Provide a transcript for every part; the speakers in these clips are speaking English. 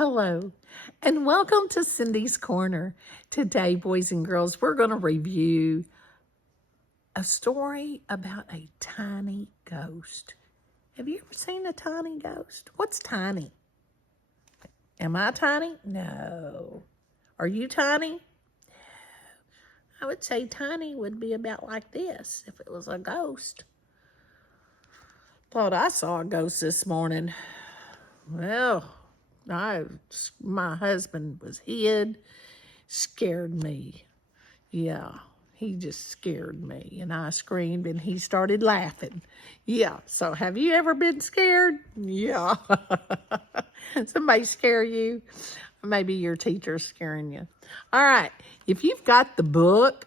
Hello, and welcome to Cindy's Corner. Today, boys and girls, we're going to review a story about a tiny ghost. Have you ever seen a tiny ghost? What's tiny? Am I tiny? No. Are you tiny? I would say tiny would be about like this if it was a ghost. Thought I saw a ghost this morning. Well, my husband was hid, scared me. Yeah, he just scared me, and I screamed, and he started laughing. Yeah, so have you ever been scared? Yeah. Somebody scare you? Maybe your teacher's scaring you. All right, if you've got the book,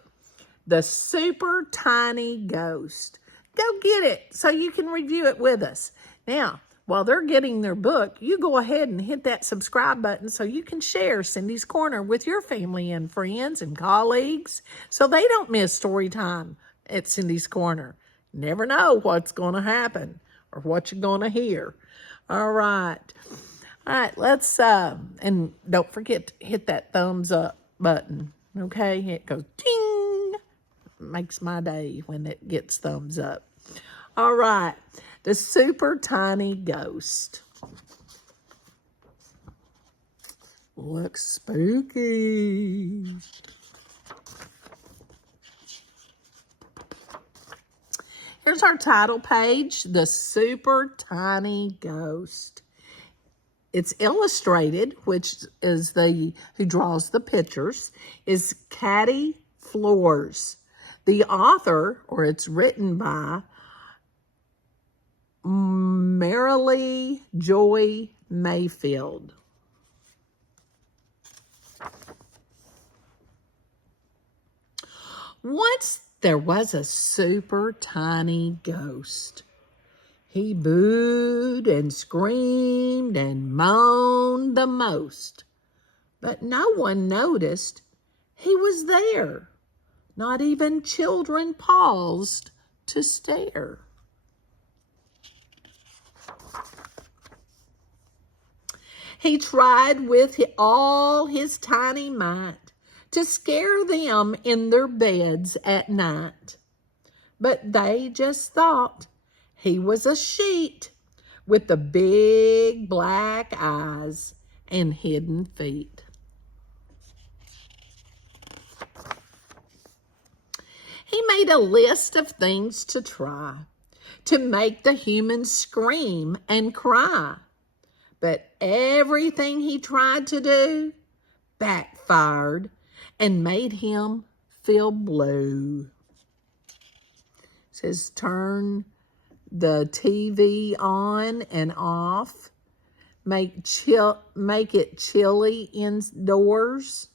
The Super Tiny Ghost, go get it so you can review it with us. Now, while they're getting their book, you go ahead and hit that subscribe button so you can share Cindy's Corner with your family and friends and colleagues so they don't miss story time at Cindy's Corner. Never know what's going to happen or what you're going to hear. All right. All right, let's, and don't forget to hit that thumbs up button, okay? It goes ding. Makes my day when it gets thumbs up. All right, The Super Tiny Ghost. Looks spooky. Here's our title page, The Super Tiny Ghost. It's illustrated, which is who draws the pictures, is Catty Flores. The author, or it's written by Marilee Joy Mayfield. Once there was a super tiny ghost. He booed and screamed and moaned the most, but no one noticed he was there. Not even children paused to stare. He tried with all his tiny might to scare them in their beds at night. But they just thought he was a sheet with the big black eyes and hidden feet. He made a list of things to try to make the humans scream and cry. But everything he tried to do backfired and made him feel blue. It says turn the TV on and off. Make it chilly indoors.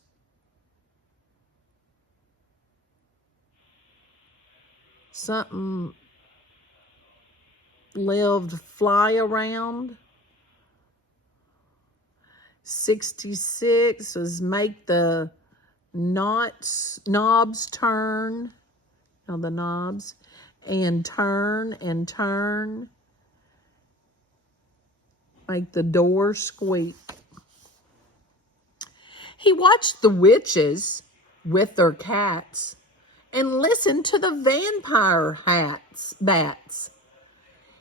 Something lived fly around. 66 was make the knobs turn. The knobs. And turn and turn. Make the door squeak. He watched the witches with their cats and listened to the vampire bats.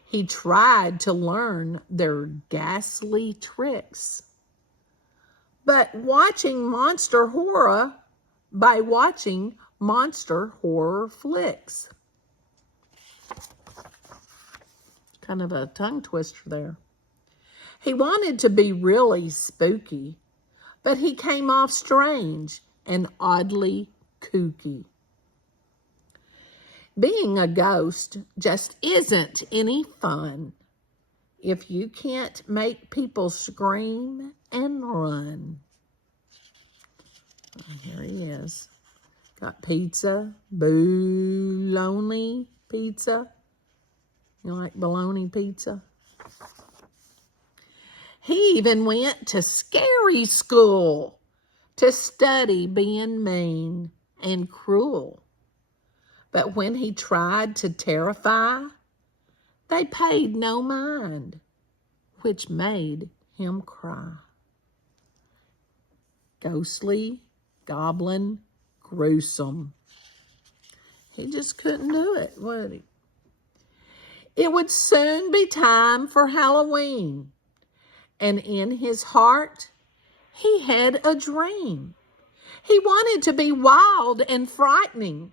He tried to learn their ghastly tricks. But watching monster horror flicks. Kind of a tongue twister there. He wanted to be really spooky, but he came off strange and oddly kooky. Being a ghost just isn't any fun if you can't make people scream and run. Here he is. Got pizza. Boo, lonely pizza. You like bologna pizza? He even went to scary school to study being mean and cruel. But when he tried to terrify, they paid no mind, which made him cry. ghostly, goblin, gruesome. He just couldn't do it, would he? It would soon be time for Halloween, and in his heart, he had a dream. He wanted to be wild and frightening,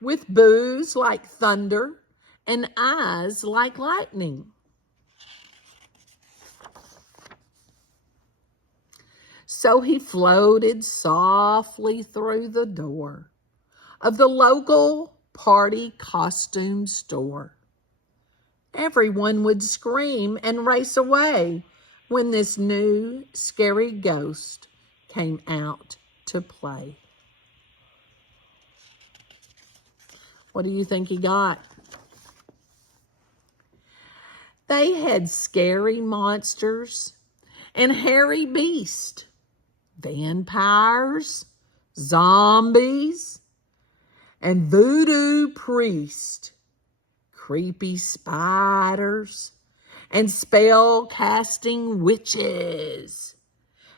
with boos like thunder and eyes like lightning. So he floated softly through the door of the local party costume store. Everyone would scream and race away when this new scary ghost came out to play. What do you think he got? They had scary monsters and hairy beasts, vampires, zombies, and voodoo priests, creepy spiders, and spell-casting witches,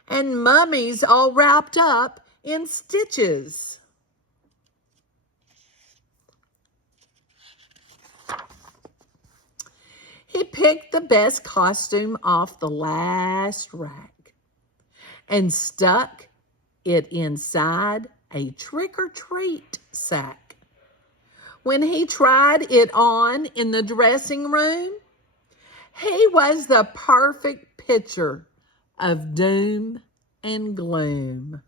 and mummies all wrapped up in stitches. He picked the best costume off the last rack and stuck it inside a trick-or-treat sack. When he tried it on in the dressing room, he was the perfect picture of doom and gloom.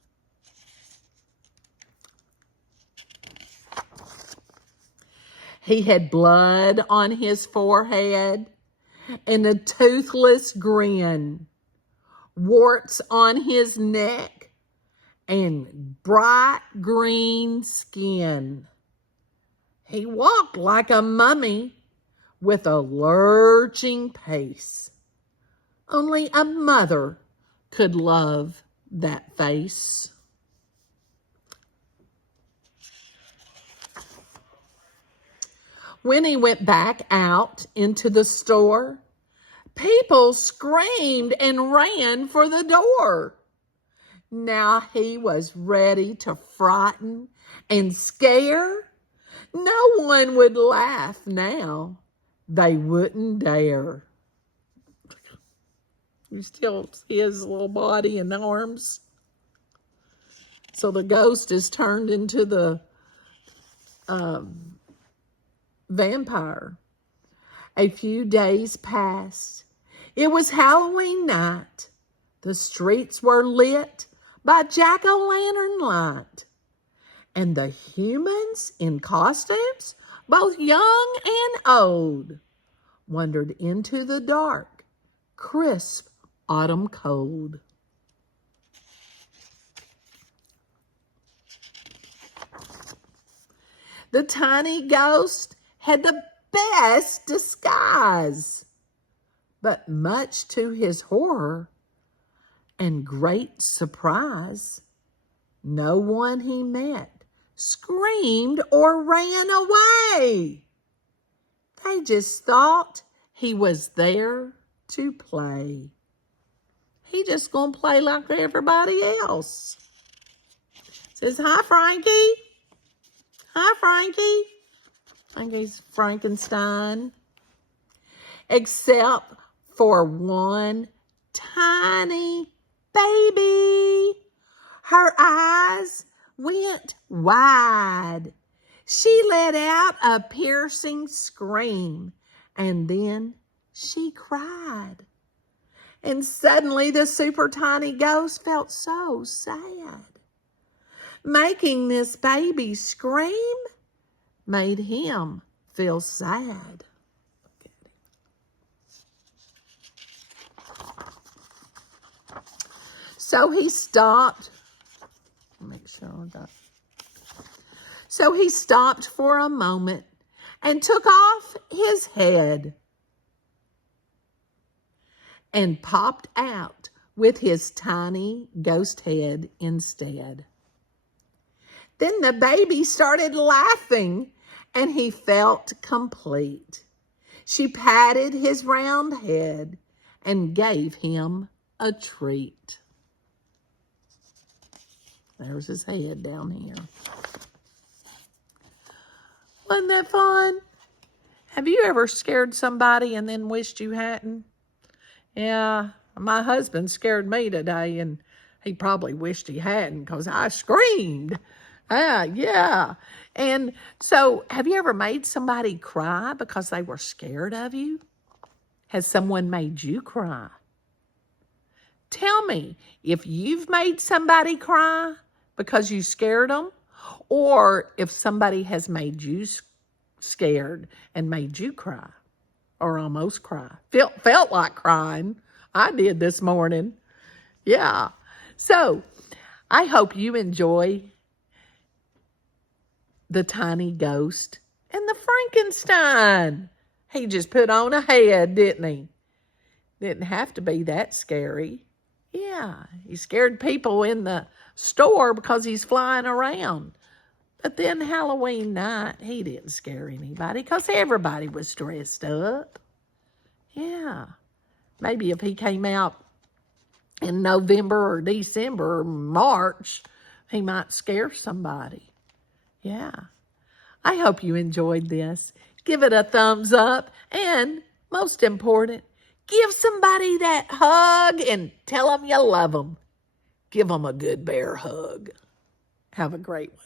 He had blood on his forehead and a toothless grin, warts on his neck, and bright green skin. He walked like a mummy with a lurching pace. Only a mother could love that face. When he went back out into the store, people screamed and ran for the door. Now he was ready to frighten and scare. No one would laugh now. They wouldn't dare. You still see his little body and arms. So the ghost is turned into the vampire. A few days passed. It was Halloween night. The streets were lit by jack-o'-lantern light. And the humans in costumes, both young and old, wandered into the dark, crisp autumn cold. The tiny ghost had the best disguise, but much to his horror and great surprise, no one he met screamed or ran away. They just thought he was there to play. He just gonna play like everybody else. Says, hi, Frankie. Hi, Frankie. Frankie's Frankenstein. Except for one tiny baby. Her eyes went wide. She let out a piercing scream, and then she cried. And suddenly the super tiny ghost felt so sad. Making this baby scream made him feel sad. So he stopped. Make sure I got. So he stopped for a moment and took off his head and popped out with his tiny ghost head instead. Then the baby started laughing and he felt complete. She patted his round head and gave him a treat. There's his head down here. Wasn't that fun? Have you ever scared somebody and then wished you hadn't? Yeah, my husband scared me today, and he probably wished he hadn't because I screamed. Yeah. And so, have you ever made somebody cry because they were scared of you? Has someone made you cry? Tell me if you've made somebody cry because you scared them, or if somebody has made you scared and made you cry or almost cry. Felt like crying. I did this morning. Yeah. So I hope you enjoy the tiny ghost and the Frankenstein. He just put on a head, didn't he? Didn't have to be that scary. Yeah, he scared people in the store because he's flying around. But then Halloween night, he didn't scare anybody because everybody was dressed up. Yeah. Maybe if he came out in November or December or March, he might scare somebody. Yeah. I hope you enjoyed this. Give it a thumbs up. And most important, give somebody that hug and tell them you love them. Give them a good bear hug. Have a great one.